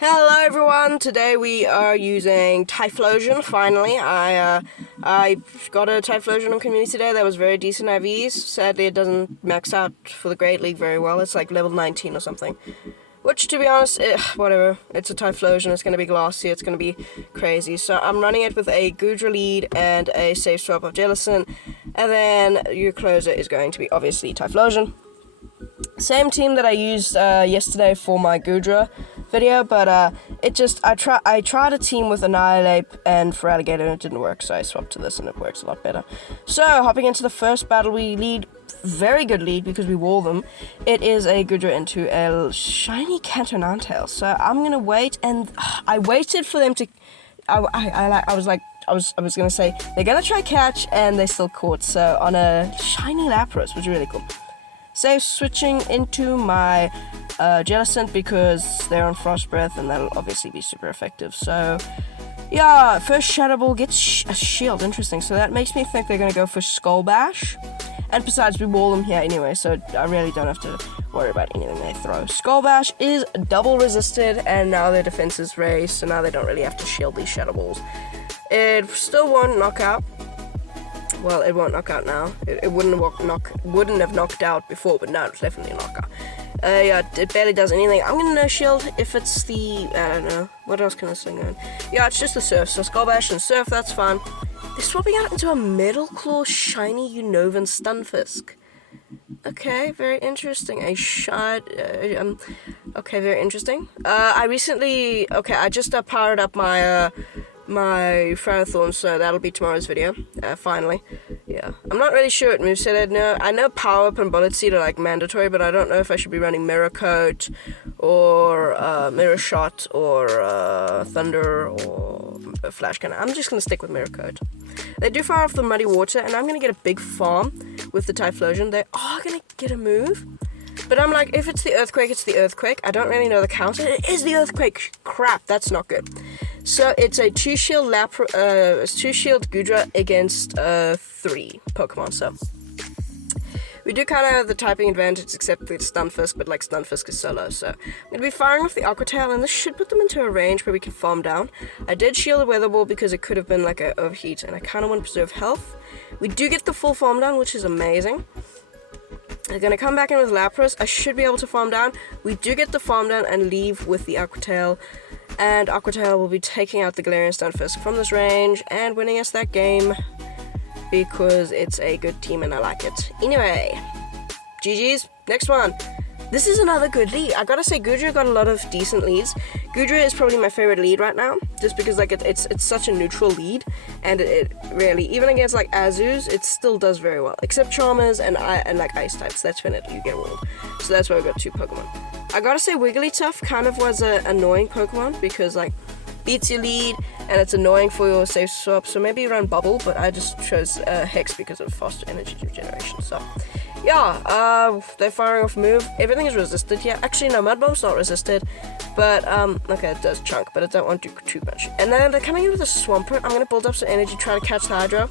Hello everyone, today we are using Typhlosion, finally. I got a Typhlosion on community today that was very decent IVs. Sadly it doesn't max out for the Great League very well, it's like level 19 or something. Which, to be honest, whatever, it's a Typhlosion, it's going to be glassy, it's going to be crazy. So I'm running it with a Gudra lead and a safe swap of Jellicent, and then your closer is going to be obviously Typhlosion. Same team that I used yesterday for my Gudra video, but I tried a team with Annihilate and Feraligatr and it didn't work, so I swapped to this and it works a lot better. So, hopping into the first battle, we lead, very good lead because we wall them. It is a Gudra into a shiny Kanto Ninetales, so I'm gonna wait, and I waited for them to, I was gonna say, they're gonna try catch, and they still caught, so on a shiny Lapras, which is really cool. So switching into my Jellicent because they're on Frost Breath and that'll obviously be super effective. So yeah, first Shadow Ball gets a shield, interesting. So that makes me think they're going to go for Skull Bash. And besides, we wall them here anyway, so I really don't have to worry about anything they throw. Skull Bash is double resisted and now their defense is raised, so now they don't really have to shield these Shadow Balls. It still won't knock out. Well, it won't knock out now. It wouldn't have knocked out before, but now it's definitely a knockout. Yeah, it barely does anything. I'm gonna no shield if it's the, I don't know, what else can I sing on? Yeah, it's just the Surf, so Skull Bash and Surf, that's fine. They're swapping out into a Metal Claw shiny Unova Stunfisk. Okay, very interesting. Okay, very interesting. I just powered up my Ferrothorn, so that'll be tomorrow's video, finally. Yeah, I'm not really sure what moveset I know Power Up and Bullet Seed are like mandatory, but I don't know if I should be running Mirror Coat, or Mirror Shot, or Thunder, or Flash Cannon. I'm just gonna stick with Mirror Coat. They do fire off the Muddy Water, and I'm gonna get a big farm with the Typhlosion. They are gonna get a move, but I'm like, if it's the Earthquake, it's the Earthquake. I don't really know the counter. It is the Earthquake. Crap, that's not good. So it's a 2-shield Gudra against 3 Pokemon. So we do kind of have the typing advantage, except with Stunfisk, but like Stunfisk is solo. So I'm gonna be firing off the Aqua Tail, and this should put them into a range where we can farm down. I did shield the Weather Ball because it could have been like an overheat, and I kind of want to preserve health. We do get the full farm down, which is amazing. They're going to come back in with Lapras. I should be able to farm down. We do get the farm down and leave with the Aqua Tail. And Aqua Tail will be taking out the Galarian Stunfisk from this range and winning us that game because it's a good team and I like it. Anyway, GG's. Next one. This is another good lead. I gotta say, Gudra got a lot of decent leads. Gudra is probably my favorite lead right now, just because like it's such a neutral lead, and it really, even against like Azus, it still does very well. Except Charmers and like Ice types, that's when you get walled. So that's why we got 2 Pokemon. I gotta say, Wigglytuff kind of was an annoying Pokemon because like beats your lead and it's annoying for your safe swap. So maybe you run Bubble, but I just chose Hex because of faster energy regeneration. So. Yeah, they're firing off a move. Everything is resisted here. Actually, no, Mud Bomb's not resisted. But, okay, it does chunk, but it don't want to do too much. And then they're coming in with a Swampert. I'm going to build up some energy, try to catch the Hydro.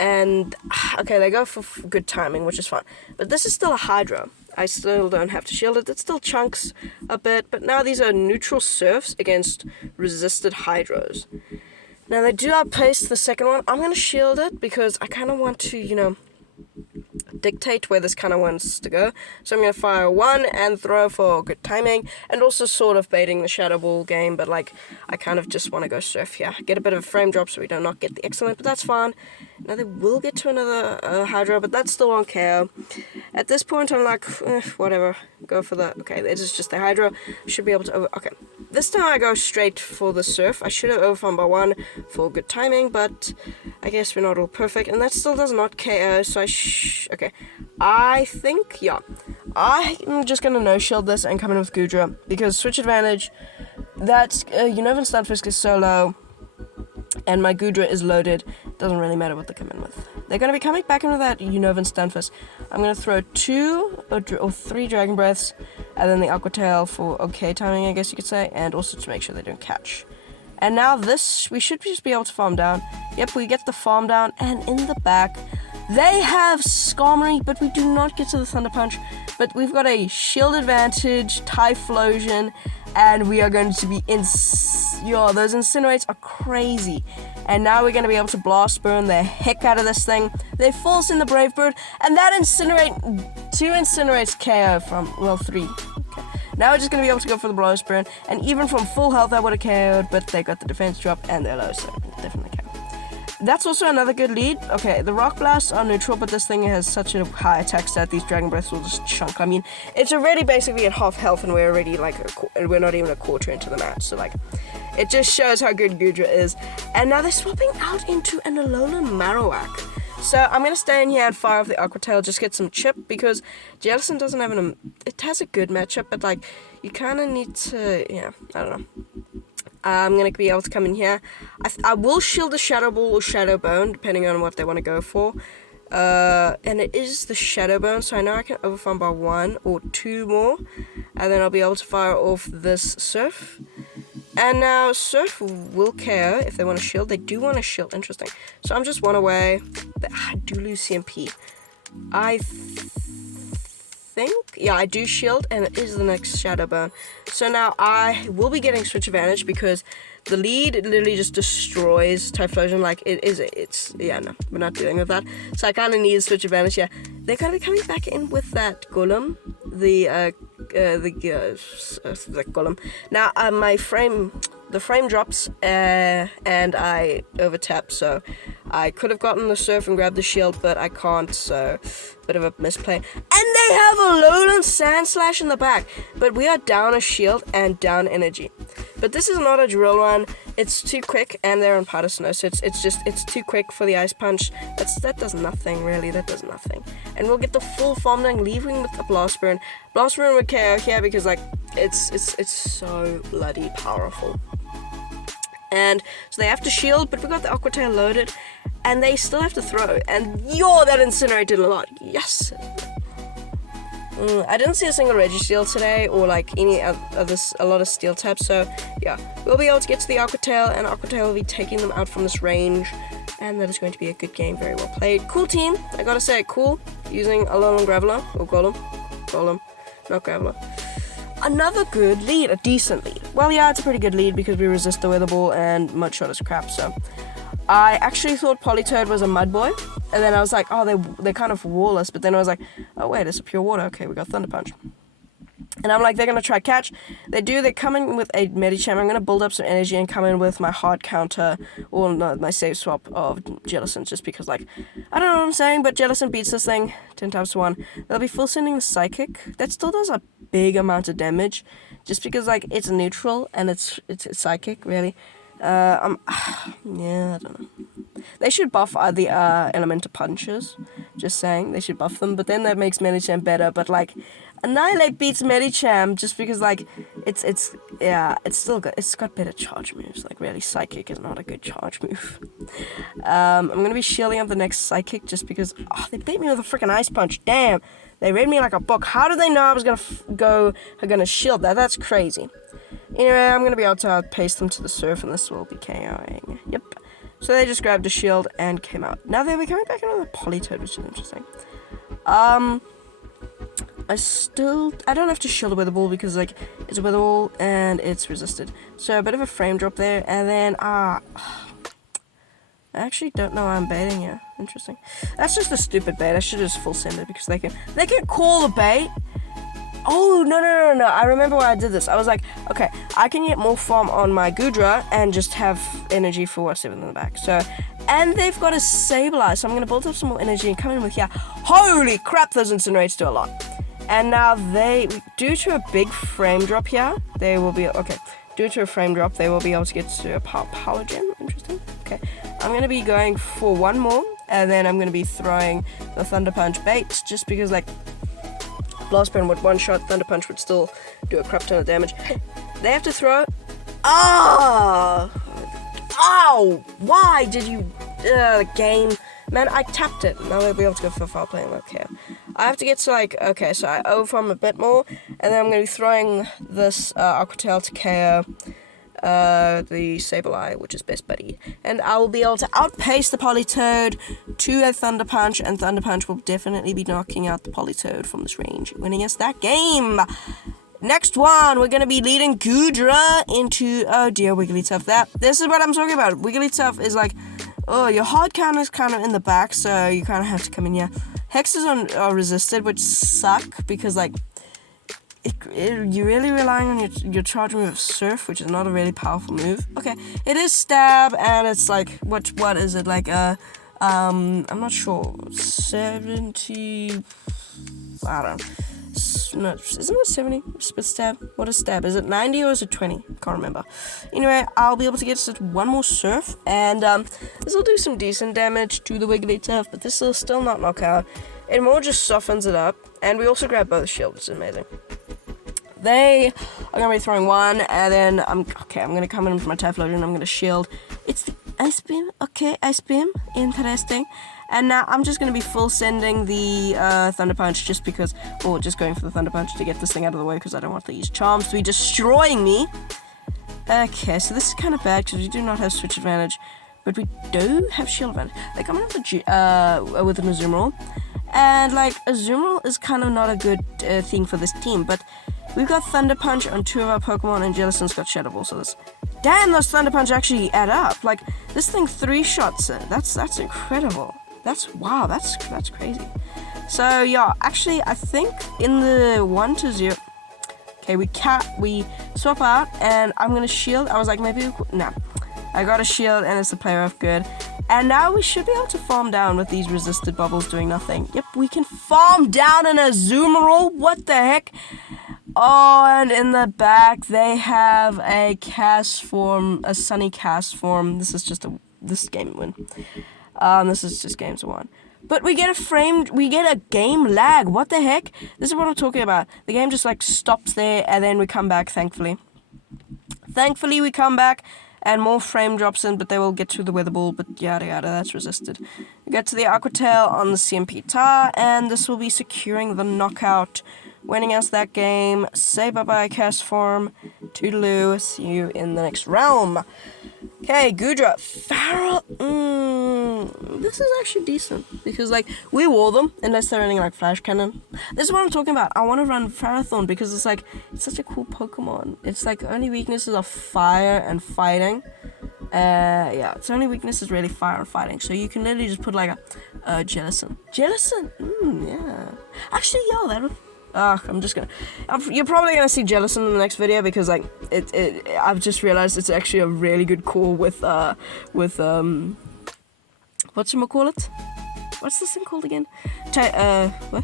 And, okay, they go for good timing, which is fine. But this is still a Hydro. I still don't have to shield it. It still chunks a bit. But now these are neutral Surfs against resisted Hydros. Now, they do outpace the second one. I'm going to shield it because I kind of want to, you know, dictate where this kind of wants to go. So I'm going to fire 1 and throw for good timing, and also sort of baiting the Shadow Ball game, but like I kind of just want to go Surf here. Get a bit of a frame drop so we do not get the excellent, but that's fine. Now they will get to another Hydro, but that's still on KO. At this point I'm like, whatever, go for the, okay, this is just the Hydro. Should be able to okay. This time I go straight for the Surf. I should have overfarmed by 1 for good timing, but I guess we're not all perfect, and that still does not KO, so okay. I think, yeah, I'm just gonna no-shield this and come in with Gudra, because switch advantage, that's, Unova Stunfisk is so low, and my Gudra is loaded, doesn't really matter what they come in with. They're gonna be coming back in with that Unova Stunfisk. I'm gonna throw 2 or 3 Dragon Breaths, and then the Aqua Tail for okay timing, I guess you could say, and also to make sure they don't catch. And now this, we should just be able to farm down. Yep, we get the farm down, and in the back, They have Skarmory, but we do not get to the Thunder Punch. But we've got a Shield Advantage, Typhlosion, and we are going to be Yo, those Incinerates are crazy. And now we're going to be able to Blast Burn the heck out of this thing. They force in the Brave Bird, and that two Incinerates KO from, well, 3. Okay. Now we're just going to be able to go for the Blast Burn, and even from full health I would have KO'd, but they got the defense drop, and they're low, so definitely KO. That's also another good lead. Okay, the Rock Blasts are neutral, but this thing has such a high attack stat, these Dragon Breaths will just chunk. I mean, it's already basically at half health, and we're already like, we're not even a quarter into the match, so like, it just shows how good Goodra is. And now they're swapping out into an Alolan Marowak. So I'm going to stay in here and fire off the Aqua Tail, just get some chip, because Jellicent doesn't have it has a good matchup, but like, you kind of need to, yeah, I don't know. I'm going to be able to come in here. I will shield the Shadow Ball or Shadow Bone, depending on what they want to go for. And it is the Shadow Bone, so I know I can overfarm by 1 or 2 more. And then I'll be able to fire off this Surf. And now Surf will KO if they want to shield. They do want to shield, interesting. So I'm just 1 away. I do lose CMP. I think, yeah, I do shield, and it is the next Shadow Bone. So now I will be getting Switch Advantage because the lead literally just destroys Typhlosion. Like, yeah, no, we're not dealing with that. So I kind of need Switch Advantage, yeah. They're going to be coming back in with that Golem, the Golem. Now, the frame drops, and I overtap, so I could have gotten the Surf and grabbed the shield, but I can't, so bit of a misplay. And they have a Alolan Sandslash in the back, but we are down a shield and down energy. But this is not a drill run. It's too quick, and they're on Powder Snow, so it's too quick for the Ice Punch. That does nothing, really. That does nothing. And we'll get the full Farm Dunk, leaving with a Blast Burn. Blast Burn with KO here because like it's so bloody powerful. And so they have to shield, but we got the Aqua Tail loaded, and they still have to throw. And that incinerated a lot. Yes. I didn't see a single Registeel today, or like any a lot of Steel types. So yeah, we'll be able to get to the Aqua Tail, and Aqua Tail will be taking them out from this range, and that is going to be a good game. Very well played. Cool team. I gotta say, cool. Using Alolan Graveler or Golem, not Graveler. Another good lead, a decent lead. Well, yeah, it's a pretty good lead because we resist the Weather Ball and Mudshot is crap, so. I actually thought Politoed was a Mud Boy, and then I was like, oh, they kind of wall-us, but then I was like, oh wait, it's a Pure Water, okay, we got Thunder Punch. And I'm like, they're going to try catch. They come in with a Medicham. I'm going to build up some energy and come in with my hard counter, or no, my save swap of Jellicent, just because, like, I don't know what I'm saying, but Jellicent beats this thing 10 times to 1. They'll be full sending the Psychic. That still does a big amount of damage, just because, like, it's neutral and it's Psychic, really. Yeah, I don't know. They should buff the Elemental Punches, just saying. They should buff them, but then that makes Medicham better, but, like, Annihilate beats Medicham just because, like, it's still good. It's got better charge moves. Like, really, Psychic is not a good charge move. I'm going to be shielding up the next Psychic just because, they beat me with a freaking Ice Punch. Damn. They read me like a book. How did they know I was going to shield that? That's crazy. Anyway, I'm going to be able to outpace them to the Surf, and this will be KOing. Yep. So they just grabbed a shield and came out. Now they'll be coming back in with a Politoed, which is interesting. I don't have to shield a Weather Ball because, like, it's a Weather Ball and it's resisted. So a bit of a frame drop there, and then, I actually don't know why I'm baiting here. Interesting. That's just a stupid bait. I should just full send it because they can call the bait. Oh, no. I remember why I did this. I was like, okay, I can get more farm on my Goodra and just have energy for what's in the back. So, and they've got a Sableye, so I'm going to build up some more energy and come in with here. Holy crap, those Incinerates do a lot. And now due to a big frame drop here, they will be, okay, due to a frame drop, they will be able to get to a power gem. Interesting. Okay, I'm going to be going for one more, and then I'm going to be throwing the Thunder Punch bait, just because, like, Blast Burn with one shot, Thunder Punch would still do a crap ton of damage. They have to throw. Ow! Why did you, the game? Man, I tapped it. Now we'll be able to go for foul play. Okay. I have to get to, like, okay, so I overfarm a bit more, and then I'm going to be throwing this Aqua Tail to KO. the Sableye, which is best buddy. And I will be able to outpace the Politoed to a Thunder Punch, and Thunder Punch will definitely be knocking out the Politoed from this range, winning us that game. Next one, we're going to be leading Goodra into, oh dear, Wigglytuff. This is what I'm talking about. Wigglytuff is like, oh, your hard counter is kind of in the back, so you kind of have to come in here. Hexes are resisted, which suck, because like, you're really relying on your charge move of Surf, which is not a really powerful move. Okay, it is Stab, and it's like, what is it, like, I'm not sure, 70, I don't know. No, isn't it 70? Spit Stab? What is Stab? Is it 90 or is it 20? Can't remember. Anyway, I'll be able to get one more Surf, and this will do some decent damage to the Wigglytuff, but this will still not knock out. It more just softens it up, and we also grab both shields, which is amazing. They are going to be throwing one, and then I'm going to come in with my Typhlosion, and I'm going to shield. It's the Ice Beam. Okay, Ice Beam. Interesting. And now I'm just going to be full sending the Thunder Punch just because, or just going for the Thunder Punch to get this thing out of the way because I don't want these charms to be destroying me. Okay, so this is kind of bad because we do not have switch advantage, but we do have shield advantage. Like, I'm going to with an Azumarill, and like, Azumarill is kind of not a good thing for this team, but we've got Thunder Punch on 2 of our Pokemon, and Jellicent's got Shadow Ball, so this... Damn, those Thunder Punch actually add up. Like, this thing 3-shots it. That's incredible. Wow, that's crazy. So, yeah, actually, I think in the 1-0... Okay, we swap out, and I'm going to shield. I was like, maybe... No. I got a shield, and it's a player of good. And now we should be able to farm down with these resisted bubbles doing nothing. Yep, we can farm down in a Azumarill. What the heck? Oh, and in the back, they have a cast form, a Sunny cast form. This is just this game win. This is just games 1. But we get a game lag. What the heck? This is what I'm talking about. The game just like stops there, and then we come back, thankfully. Thankfully, we come back, and more frame drops in, but they will get to the Weather Ball, but yada yada, that's resisted. We get to the Aqua Tail on the CMP Tar, and this will be securing the knockout, winning us that game. Say bye-bye, cast form. Toodaloo. See you in the next realm. Okay, Goodra. Feral. This is actually decent. Because, like, we wore them, unless they're running, like, Flash Cannon. This is what I'm talking about. I want to run Ferrothorn because it's, like, it's such a cool Pokemon. It's, like, only weaknesses are fire and fighting. Yeah, its only weakness is really fire and fighting. So you can literally just put, like, a Jellicent. Jellicent? Yeah. Actually, yeah, that would... you're probably gonna see Jellicent in the next video because like I've just realized it's actually a really good call with whatchamacallit? What's this thing called again? What?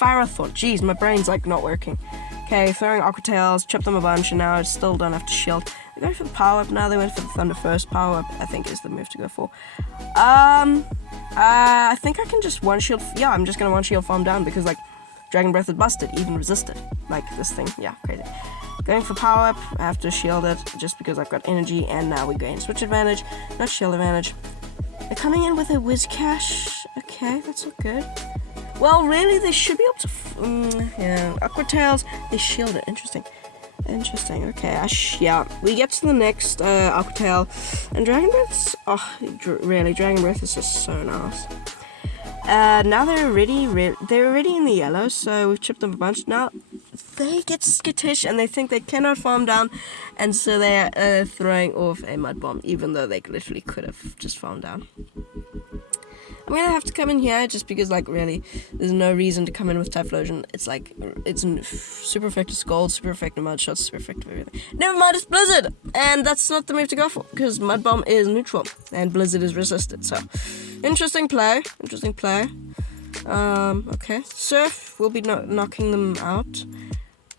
Ferrothorn. Jeez, my brain's like not working. Okay, throwing Aqua Tails, chip them a bunch, and now I still don't have to shield. They're going for the power up now. They went for the Thunder first. Power up, I think, is the move to go for. I think I can just one shield. Yeah, I'm just gonna one shield farm down because like. Dragon Breath is busted, even resisted. Like this thing, yeah, crazy. Going for power up, I have to shield it just because I've got energy, and now we gain switch advantage, not shield advantage. They're coming in with a Whiscash. Okay, that's not good. Well, really, they should be able to. Yeah, Aqua Tails, they shield it. Interesting. Okay, yeah. We get to the next Aqua Tail, and Dragon Breath's. Oh, really, Dragon Breath is just so nice. Now they're already in the yellow, so we've chipped them a bunch. Now they get skittish and they think they cannot farm down, and so they're throwing off a Mud Bomb, even though they literally could have just farmed down. I'm gonna have to come in here just because, like, really, there's no reason to come in with Typhlosion. It's like, it's super effective Scald, super effective Mud Shot, super effective everything. Never mind, it's Blizzard! And that's not the move to go for, because Mud Bomb is neutral, and Blizzard is resisted, so. Interesting play. Okay. Surf will be knocking them out.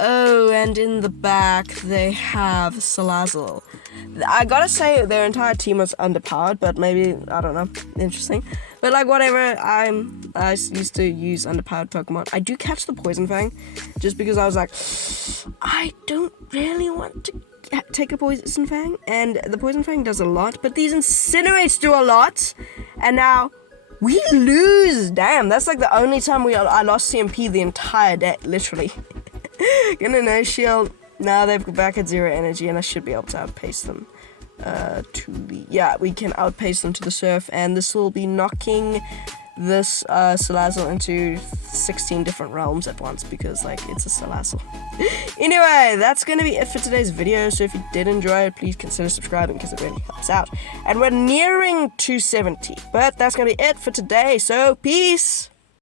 Oh, and in the back, they have Salazzle. I gotta say, their entire team was underpowered, but maybe, I don't know, interesting. But, like, whatever, I used to use underpowered Pokemon. I do catch the Poison Fang, just because I was like, I don't really want to take a Poison Fang, and the Poison Fang does a lot, but these Incinerates do a lot, and now we lose. Damn, that's like the only time I lost CMP the entire day, literally. Gonna no shield. Now they're back at 0 energy, and I should be able to outpace them. We can outpace them to the surf, and this will be knocking this Salazzle into 16 different realms at once, because like it's a Salazzle. Anyway, that's gonna be it for today's video. So if you did enjoy it, please consider subscribing, because it really helps out. And we're nearing 270, but that's gonna be it for today. So peace.